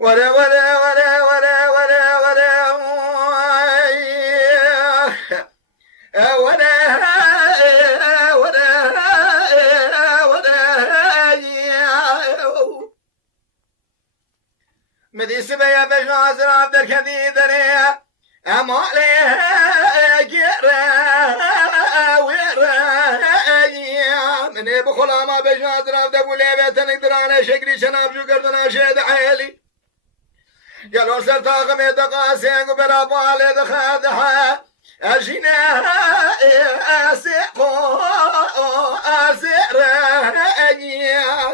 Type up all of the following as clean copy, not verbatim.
ولا ولا ولا ولا ولا ولا ولا مدي سبيا بجنا زراب در كذي دريا أما عليها جرا ويرا من بخلا ما بجنا زراب دبو ليبه تنقدرانا شكري شناب جو كردنا شهد عيلي قالوا سر طاقم تقاسين وبرا بالي دخادها أجينا أسيقو أسيرا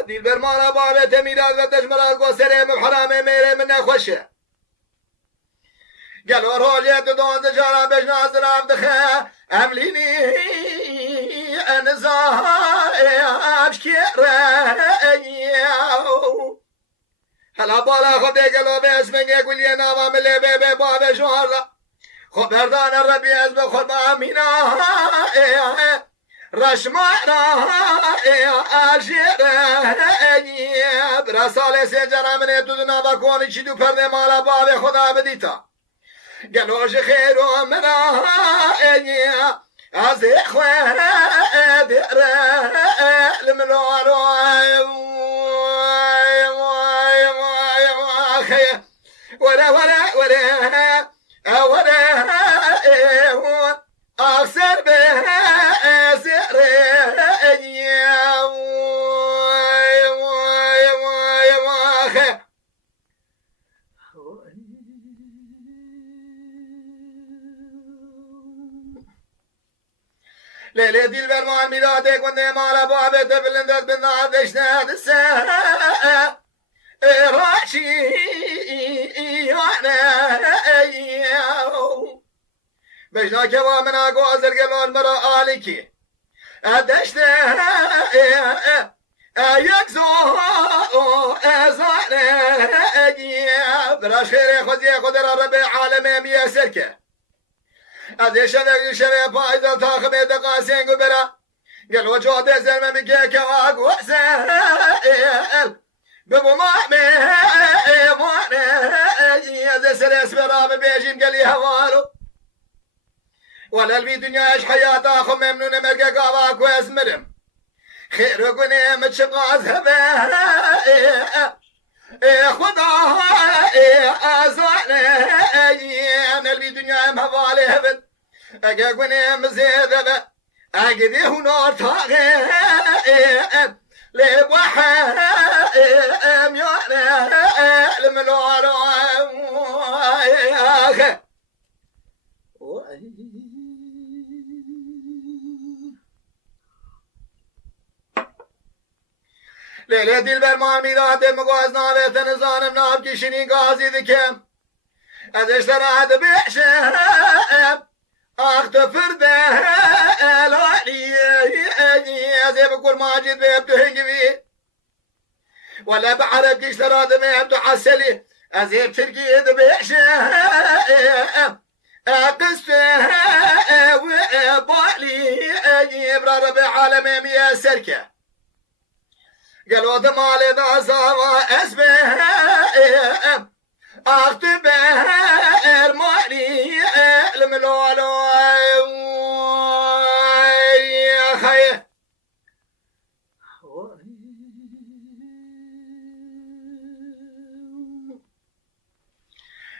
دي البرمانة بابا تميرات وتجمرات وسري محرامي ميري من خوشه قالوا رولي تدون تجارة بجنا زراب دخا أمليني أنزاها أبشكرا هلا بالا خود قالوا باسمك يقول لي ناما من اللي بيبي بابا شهر خبردان الربي أزب خد أمينا رشمانا أجير برسال سجرا من يبدودنا بكوني چی دو پرده مالا باب خدا بدیتا گلوش خیر و منا از اخوه در الملوانو ولا ولا ولا ولا أكثر بها سر ليلة دي البرمان ميلادك وندي مالا بابي تبلندت بنادشنا دسا راشي بجنا كوا منا قوزر قلون مرا آلكي أدشت يكزو أزان براش خير خزي قدر ربي عالمي ميسرك أدش شبه بايزا تاخمي دقاسين قبرا قلو جود زلمة مكي كواك وحسن بمؤمن مؤمن سلس برام بيجيم قلي هوالو ولا البي دنيا ايش حياته اخو ممنون مرقى قواك واسمرم خير قني متشقاز هبه خدا ازوان البي دنيا مهوالي هبد اقا قني مزيد اقدي هنار طاغي لبوحة ميانا الملوانو ليلة دي البرمان ميلاد مقواز نابت نظانم ناب كشني قازي ذكم ازشتراد بيحشم اختفر ده الوالي زي بقول ماجد بيبدو هنجبي ولا بعرف كيش تراد ما يبدو عسلي ازيب تركي ده بيحشم قصة وبالي ابرا ربي عالمي ميا سركه قالوا دمالي ذا سوا اسمه اكتب المالي الملولو يا خي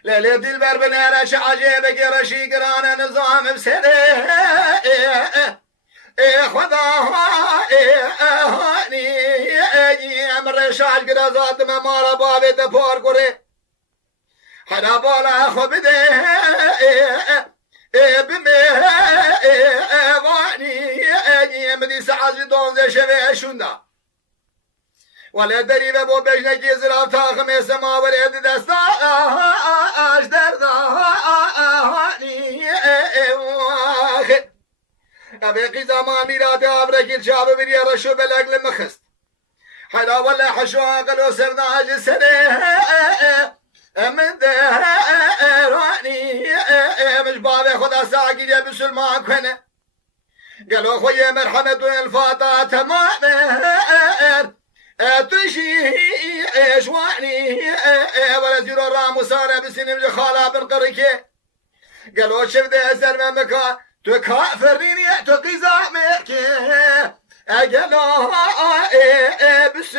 ليلة البر بنانا شعجيبك رشي قرانا نظام بسنة خدا هاني امر شاج قرازات ما مالا بابي تفور قري حدا بالا خو بده بمه واني مدي سعاجي دونزي شبه شوندا ولا دريبه بو بجنكي زراف تاخم سما وليد دستا اشدر هاني أبيقي زمان ميلاد أبرك الشعب بريا رشو بالأقل مخست حدا ولا حشو أقل وسرنا جسنه من ده راني مش بابي خدا ساقي يا بسلمان كونه قالوا خويا مرحمة الفاطة تمام تشي شواني ولا جرو رام وصار بسنم جخالا بالقركي قالوا شفت أسر ممكا تو كافرين تو قزامك قالوا بس